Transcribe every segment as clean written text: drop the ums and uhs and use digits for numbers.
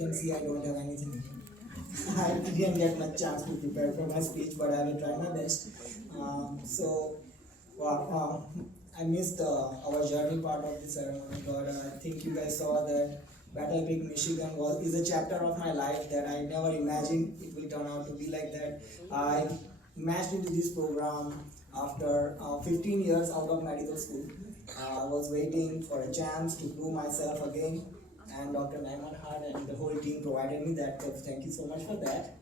can see, I don't have anything. I didn't get much chance to prepare for my speech, but I will try my best. I missed our journey part of the ceremony, but I think you guys saw that Battle Creek, Michigan is a chapter of my life that I never imagined it will turn out to be like that. I matched into this program after 15 years out of medical school. I was waiting for a chance to prove myself again, and Dr. Naiman Hart and the whole team provided me that. So thank you so much for that.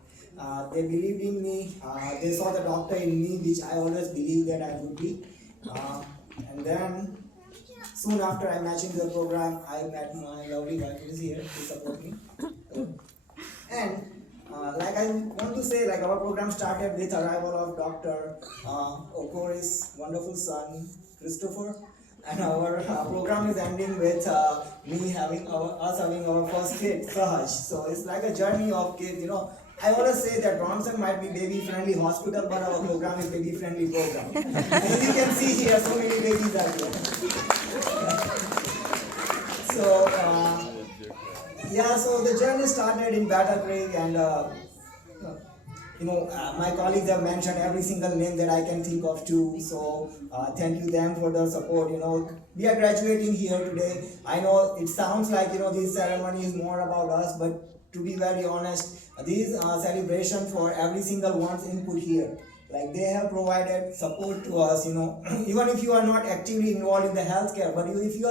They believed in me. They saw the doctor in me, which I always believed that I would be. And then soon after I matched into the program, I met my lovely wife who is here to support me. And like I want to say, like our program started with arrival of Dr. Okori's wonderful son, Christopher. And our program is ending with us having our first kid, Sahaj. So it's like a journey of kids, I always say that Bronson might be baby-friendly hospital, but our program is baby-friendly program. And you can see here, so many babies are here. So the journey started in Battle Creek, and my colleagues have mentioned every single name that I can think of too. So thank you them for the support. We are graduating here today. I know it sounds like this ceremony is more about us, but to be very honest, these celebration for every single one's input here. Like they have provided support to us, even if you are not actively involved in the healthcare, but even if you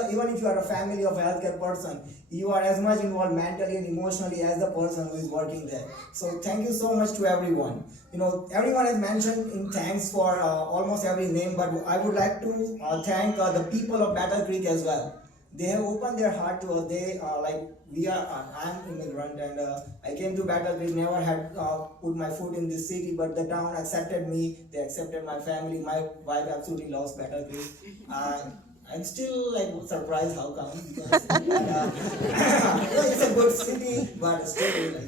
are a family of a healthcare person, you are as much involved mentally and emotionally as the person who is working there. So thank you so much to everyone. Everyone has mentioned in thanks for almost every name, but I would like to thank the people of Battle Creek as well. They have opened their heart to us. I'm immigrant, and I came to Battle Creek, never had put my foot in this city, but the town accepted me. They accepted my family. My wife absolutely loves Battle Creek. I'm still surprised how come, because it's a good city, but still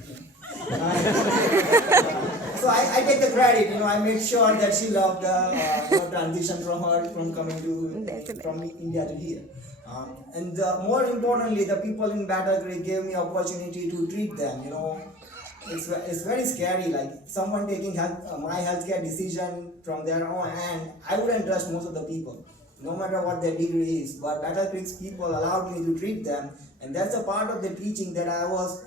so I take the credit. I made sure that she loved the transition from coming from India to here. And more importantly, the people in Battle Creek gave me opportunity to treat them. It's very scary. Like someone taking my healthcare decision from their own hand, I wouldn't trust most of the people, no matter what their degree is. But Battle Creek's people allowed me to treat them, and that's a part of the teaching that I was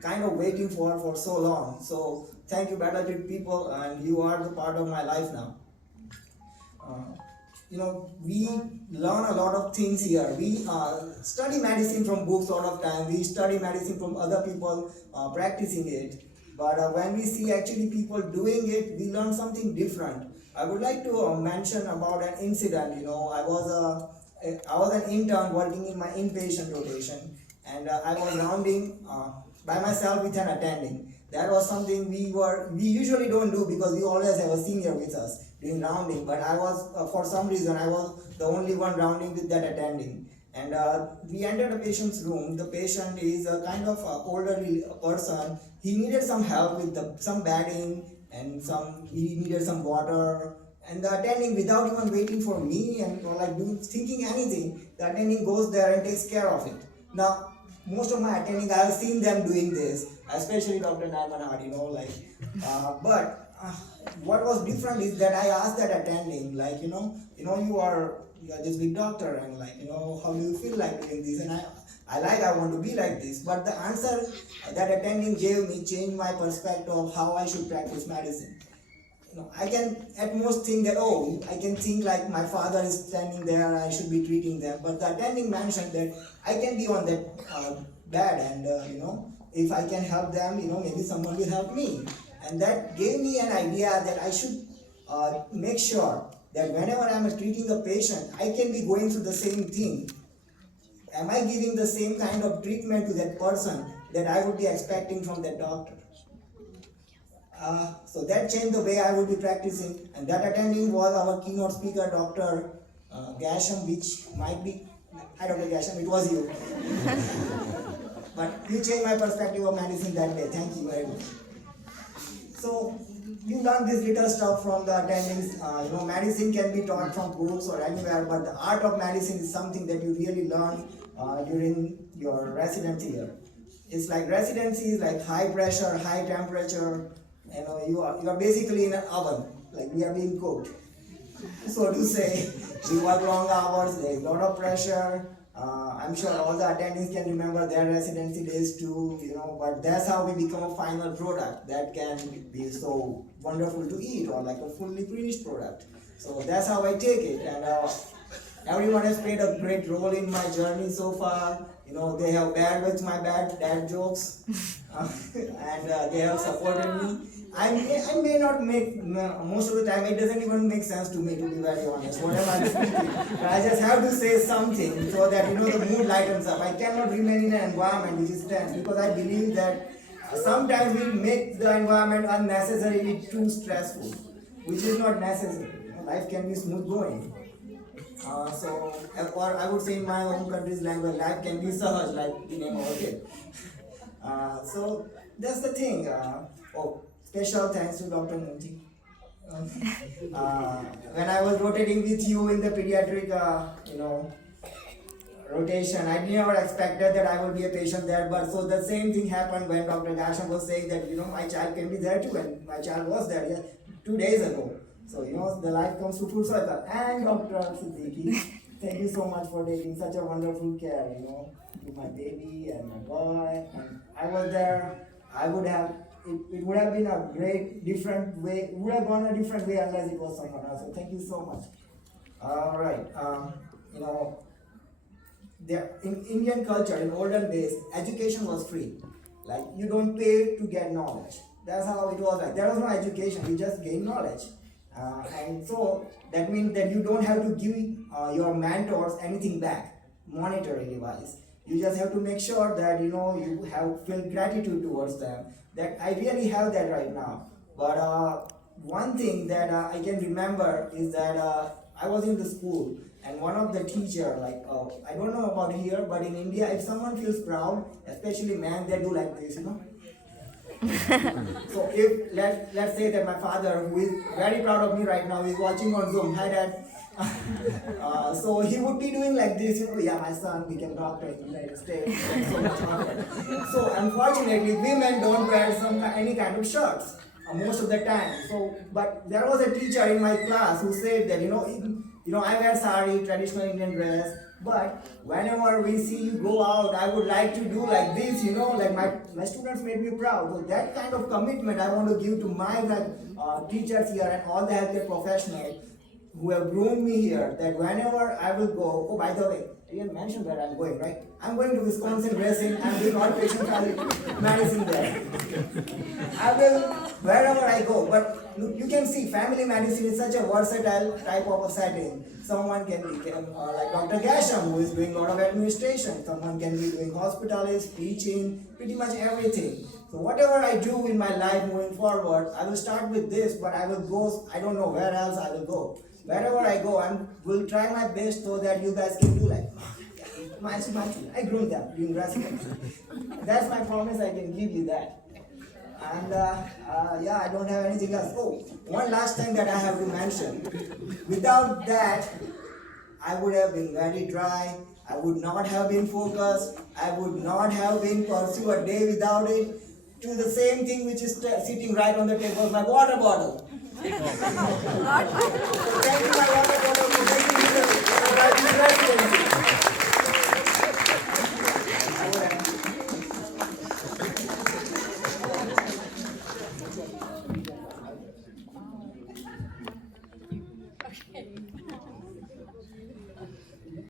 kind of waiting for so long. So thank you, Battle Creek people, and you are the part of my life now. We learn a lot of things here. We study medicine from books a lot of time. We study medicine from other people practicing it. But when we see actually people doing it, we learn something different. I would like to mention about an incident. I was an intern working in my inpatient rotation, and I was rounding by myself with an attending. That was something we usually don't do, because we always have a senior with us doing rounding. But I was, for some reason, I was the only one rounding with that attending. And we entered a patient's room. The patient is a kind of elderly person. He needed some help with some bedding, and he needed some water. And the attending, without even waiting for me and thinking anything, the attending goes there and takes care of it. Now, most of my attending, I have seen them doing this, especially Dr. Naiman Hart, but what was different is that I asked that attending, you are this big doctor, and how do you feel like doing this? And I want to be like this. But the answer that attending gave me changed my perspective of how I should practice medicine. I can at most think that, I can think like my father is standing there, I should be treating them. But the attending mentioned that I can be on that bed, and if I can help them, maybe someone will help me. And that gave me an idea that I should make sure that whenever I'm treating a patient, I can be going through the same thing. Am I giving the same kind of treatment to that person that I would be expecting from that doctor? So that changed the way I would be practicing. And that attending was our keynote speaker, Dr. Gasham, which might be, hi Dr. Gasham, it was you. But you changed my perspective of medicine that day. Thank you very much. So you learn this little stuff from the attendings. Medicine can be taught from books or anywhere, but the art of medicine is something that you really learn during your residency here. It's like residency is like high pressure, high temperature. You are basically in an oven, like we are being cooked. So to say, we work long hours, there is a lot of pressure. I'm sure all the attendees can remember their residency days too, but that's how we become a final product that can be so wonderful to eat, or like a fully finished product. So that's how I take it, and everyone has played a great role in my journey so far. They have bared with my bad dad jokes, and they have supported me. I may not make, most of the time, it doesn't even make sense to me, to be very honest, whatever I'm speaking. But I just have to say something so that, the mood lightens up. I cannot remain in an environment which is tense, because I believe that sometimes we make the environment unnecessarily too stressful, which is not necessary. Life can be smooth going. Or I would say in my own country's language, life can be sahaj, like the name of a kid. So that's the thing. Special thanks to Dr. Munji. When I was rotating with you in the pediatric, rotation, I never expected that I would be a patient there. But so the same thing happened when Dr. Gasham was saying that my child can be there too, and my child was there 2 days ago. So the life comes to full circle. And Dr. Siddiqui, thank you so much for taking such a wonderful care, with my baby and my boy. And I was there. It would have been a great different way. It would have gone a different way unless it was someone else. So thank you so much. All right. In Indian culture, in olden days, education was free. Like, you don't pay to get knowledge. That's how it was. Like, there was no education. You just gain knowledge. And so that means that you don't have to give your mentors anything back, monetarily wise. You just have to make sure that you have feel gratitude towards them. That I really have that right now. But one thing that I can remember is that I was in the school, and one of the teacher, I don't know about here, but in India, if someone feels proud, especially men, they do like this, So if let's say that my father, who is very proud of me right now, is watching on Zoom. Hi, Dad. So he would be doing like this, yeah, my son became doctor in the United States, so much honor. So unfortunately, women don't wear any kind of shirts most of the time. But there was a teacher in my class who said that I wear sari, traditional Indian dress, but whenever we see you go out, I would like to do like this, like my students made me proud. So that kind of commitment I want to give to my teachers here and all the healthcare professionals who have groomed me here, that whenever I will go, oh, by the way, I didn't mention where I'm going, right? I'm going to Wisconsin Racing. I'm doing outpatient medicine there. I will, wherever I go. But look, you can see family medicine is such a versatile type of a setting. Someone can be like Dr. Gasham, who is doing a lot of administration. Someone can be doing hospitalist, teaching, pretty much everything. So whatever I do in my life moving forward, I will start with this, but I will go, I don't know where else I will go. Wherever I go, I will try my best so that you guys can do like my children. I grew them doing residency. That's my promise. I can give you that. And I don't have anything else. Oh, one last thing that I have to mention. Without that, I would have been very dry. I would not have been focused. I would not have been pursue a day without it. To the same thing which is sitting right on the table, my water bottle. Thank you, my water bottle, for making me the residency.